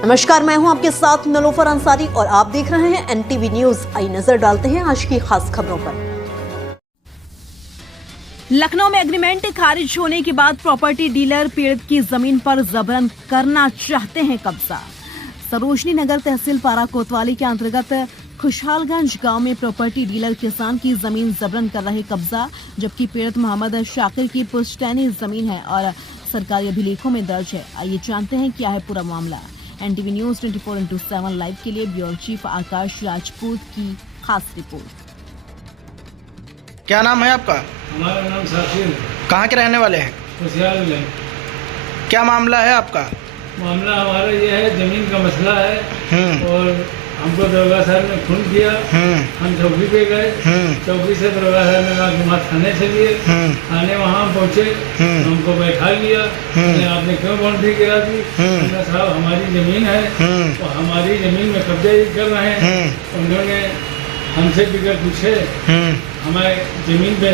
नमस्कार, मैं हूं आपके साथ नलोफर अंसारी और आप देख रहे हैं एनटीवी न्यूज। आई नजर डालते हैं आज की खास खबरों पर। लखनऊ में एग्रीमेंट खारिज होने के बाद प्रॉपर्टी डीलर पीड़ित की जमीन पर जबरन करना चाहते हैं कब्जा। सरोजनी नगर तहसील पारा कोतवाली के अंतर्गत खुशहालगंज गांव में प्रॉपर्टी डीलर किसान की जमीन जबरन कर रहे कब्जा, जबकि पीड़ित मोहम्मद शाकिर की पुश्तैनी जमीन है और सरकारी अभिलेखों में दर्ज है। आइए जानते हैं क्या है पूरा मामला। एनटीवी न्यूज 24/7 लाइव के लिए ब्यूरो चीफ आकाश राजपूत की खास रिपोर्ट। क्या नाम है आपका? हमारा नाम शाकिर। कहाँ के रहने वाले हैं? खुशहालगंज। क्या मामला है आपका? मामला हमारा ये है, जमीन का मसला है और हमको दरोगा साहब ने फोन किया। हम चौकी पे गए। चौकी से दरोगा साहब ने कहा कि वहाँ थाने चलिए। थाने वहाँ पहुँचे, हमको बैठा लिया। आपने क्यों बाउंड्री गिरा दी? साहब हमारी ज़मीन है और हमारी ज़मीन में कब्जा कर रहे हैं। उन्होंने हमसे बिगड़ पूछे हमारे ज़मीन पे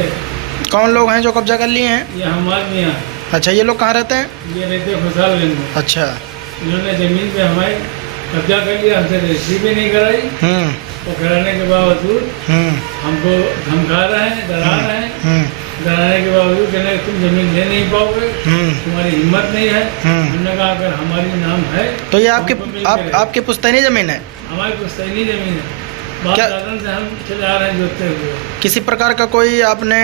कौन लोग हैं जो कब्जा कर लिए हैं? ये हमारे मियाँ। अच्छा, ये लोग कहाँ रहते हैं? ये रहते खुशहालगंज में। अच्छा, इन्होंने ज़मीन पे हमारे कब्जा कर लिया, हमसे रजिस्ट्री भी नहीं कराई और कराने के बावजूद हमको धमका रहे हैं, डरा रहे हैं। डराने के बावजूद कहने तुम जमीन ले नहीं पाओगे, तुम्हारी हिम्मत नहीं है। हमने कहा अगर हमारी नाम है तो ये आपकी पुश्तैनी जमीन है? हमारी पुश्तैनी जमीन है। बाप दादा से हम चले आ रहे हैं जोतते हुए। किसी प्रकार का कोई आपने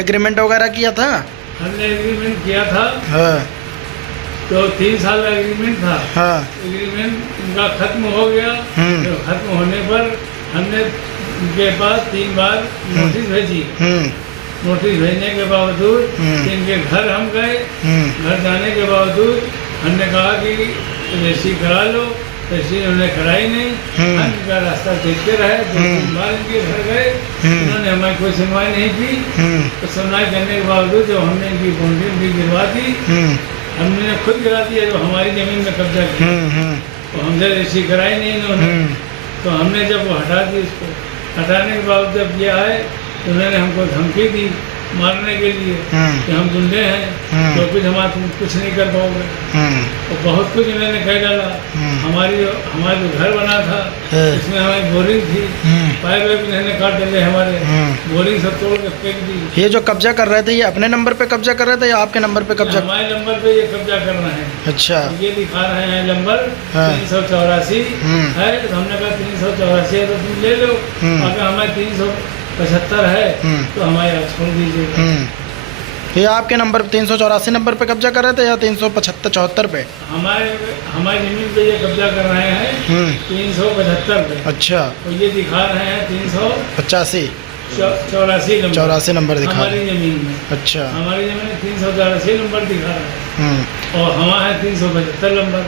एग्रीमेंट वगैरह किया था? हमने एग्रीमेंट किया था। हाँ। तो 3 साल का एग्रीमेंट था। हाँ। एग्रीमेंट उनका खत्म हो गया। तो खत्म होने पर हमने उनके पास 3 बार नोटिस भेजी। नोटिस भेजने के बावजूद इनके घर हम गए। घर जाने के बावजूद हमने कहा कि रजिस्ट्री करा लो, रजिस्ट्री उन्होंने कराई नहीं। हम इनका रास्ता देखते रहे। 2-3 बार इनके घर गए, उन्होंने हमारी कोई सुनवाई नहीं की। तो सुनवाई करने के बावजूद जब हमने इनकी बाउंड्री गिरवा दी, हमने खुद गिरा दिया जो हमारी ज़मीन में कब्जा किया। तो हमसे रजिस्ट्री कराई नहीं इन्होंने। तो हमने जब वो हटा दी, इसको हटाने के बाद जब ये आए तो उन्होंने हमको धमकी दी मारने के लिए कि हम गुंडे हैं, तो कुछ हमारा तुम कुछ नहीं कर पाओगे। तो बहुत कुछ इन्होंने कह डाला। हमारा जो घर बना था उसमें हमारी बोरिंग थी, पाइप वाइप इन्होंने काट डाले, हमारे बोरिंग सब तोड़ के फेंक दी। ये जो कब्जा कर रहे थे, ये अपने नंबर पे कब्जा कर रहे थे या आपके नंबर पे कब्जा? हमारे नंबर पे ये कब्जा कर रहे हैं। अच्छा, ये दिखा रहे हैं नंबर 384 है। तो हमने कहा 384 है तो तुम ले लो, अगर हमारे 375 है तो हमारे छोड़ दीजिएगा। ये आपके नंबर 384 नंबर पे कब्जा कर रहे थे या 375-74 पे? हमारी जमीन पे ये कब्जा कर रहे हैं 375 पे। अच्छा, और ये दिखा रहे हैं 385 84 नंबर दिखा हमारी जमीन में। अच्छा, हमारी जमीन में 384 नंबर दिखा रहे हैं और हमारा है 375 नंबर।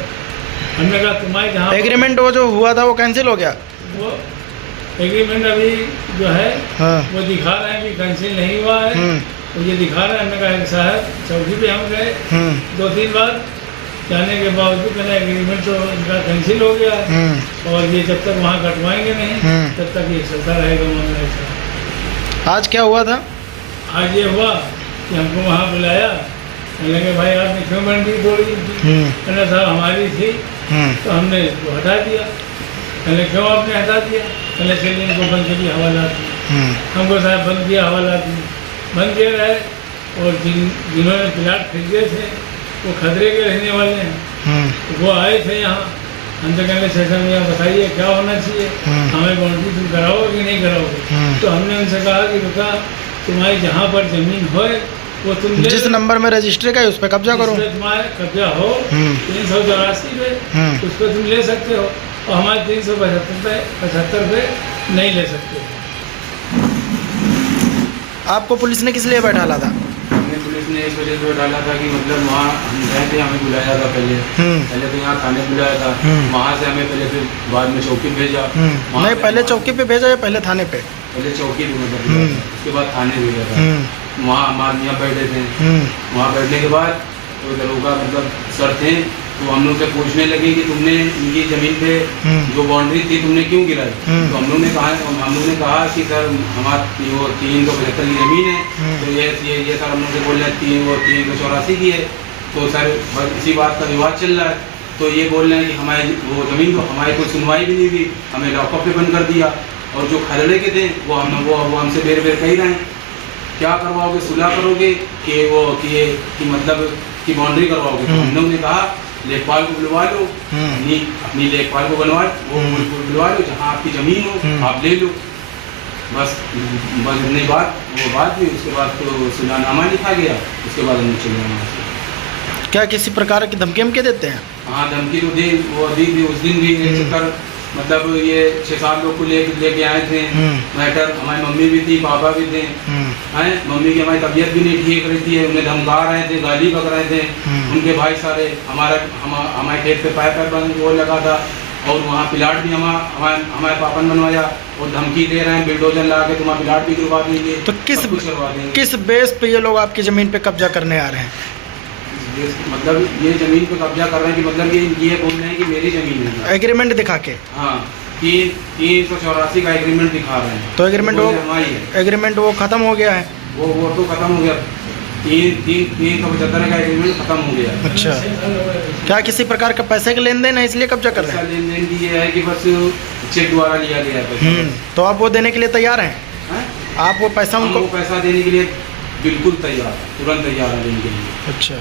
हमने कहा तुम्हारे जहाँ एग्रीमेंट वो जो हुआ था वो कैंसिल हो गया? वो एग्रीमेंट अभी जो है वो दिखा रहे हैं कि कैंसिल नहीं हुआ है। तो ये दिखा रहे हैं। हमने कहा साहब चौकी पे हम गए 2-3 बार, जाने के बावजूद मैंने एग्रीमेंट तो इनका कैंसिल हो गया और ये जब तक वहाँ कटवाएंगे नहीं तब तक ये चलता रहेगा मामला ऐसा। आज क्या हुआ था? आज ये हुआ कि हमको वहाँ बुलाया, लगे भाई आपने क्यों बाउंड्री तोड़ी? मैंने साहब हमारी थी तो हमने इसको हटा दिया। पहले क्यों आपने हटा दिया? पहले चलिए इनको बंद करिए हवालात में। हमको साहब बंद किया हवालात में, बंद किया रहे। और जिन्होंने प्लाट खरीदे थे वो खतरे के रहने वाले हैं। तो वो आए थे यहाँ, हमसे कहने सेशन में बताइए क्या होना चाहिए, हमें बाउंड्री तुम कराओगे कि नहीं कराओगे? तो हमने उनसे कहा कि बेटा तुम्हारी जहाँ पर ज़मीन हो वो तुम जिस नंबर में रजिस्ट्री का है उस पर कब्जा करो। तुम्हारा कब्जा हो 384 पे उस पर तुम ले सकते हो और हमारे 375 पे नहीं ले सकते हो। आपको पुलिस ने किस लिए बैठाला था? हमें पुलिस ने इस वजह से बैठाला था कि मतलब वहाँ हम गए थे, हमें बुलाया था पहले तो यहाँ थाने बुलाया था। वहाँ से हमें पहले फिर बाद में चौकी भेजा। नहीं, पहले चौकी पे भेजा या पहले थाने पे? पहले चौकी पे मतलब उसके बाद थाने भेजा था। वहाँ हमारे यहाँ बैठे थे। वहाँ बैठने के बाद तो दरोगा मतलब सर थे तो हम लोग से पूछने लगे कि तुमने इनकी ज़मीन पे जो बाउंड्री थी तुमने क्यों गिराई? तो हम लोग ने कहा कि सर हमारी वो 375 की ज़मीन है तो ये सर हम लोग से बोल रहे हैं 384 की है। तो सर इसी बात का विवाद चल रहा है। तो ये बोल रहे हैं कि हमारी वो ज़मीन को हमारी कोई सुनवाई भी नहीं हुई, हमें लॉकअप पे बंद कर दिया। और जो खरड़े के थे वो हमसे बेर बेर कह रहे हैं क्या करवाओगे, सुलह करोगे कि वो कि मतलब कि बाउंड्री करवाओगे। तो हमने उन्हें कहा लेखपाल को बुलवा लो, अपनी लेखपाल को बुलवा लो, जहाँ आपकी ज़मीन हो आप ले लो। बस इतनी बात हुई। उसके बाद तो सुलहनामा लिखा गया, उसके बाद हम चले गए वहाँ से। क्या किसी प्रकार की धमकी हमके देते हैं? हाँ, धमकी तो दे, वो अभी भी उस दिन भी एक चक्कर मतलब ये 6-7 लोग को लेके आए थे मैटर। हमारी मम्मी भी थी, पापा भी थे हैं। मम्मी की हमारी तबीयत भी नहीं ठीक रहती है, उन्हें धमका रहे थे, गाली बक रहे थे उनके भाई सारे। हमारे खेत पे पाइप बंद वो लगा था और वहाँ प्लाट भी हमारे पापा ने बनवाया और धमकी दे रहे हैं बिल्डोजर ला के तुम्हारा प्लाट भी गिरवा देंगे। तो किस बेस पे ये लोग आपकी ज़मीन पे कब्जा करने आ रहे हैं? मतलब ये ज़मीन पे कब्जा कर रहे हैं कि मतलब ये बोल रहे हैं कि मेरी ज़मीन है। एग्रीमेंट दिखा के? हाँ, 384 का एग्रीमेंट दिखा रहे हैं। तो एग्रीमेंट वो ख़त्म हो गया है? वो तो ख़त्म हो गया। 375 का एग्रीमेंट ख़त्म हो गया। अच्छा, क्या किसी प्रकार का पैसे का लेन देन है इसलिए कब्जा कर रहे हैं? लेन देन की ये है कि बस चेक द्वारा लिया गया है। तो आप वो देने के लिए तैयार हैं? आप वो पैसा उनको पैसा देने के लिए बिल्कुल तैयार, तुरंत तैयार है देने के लिए। अच्छा।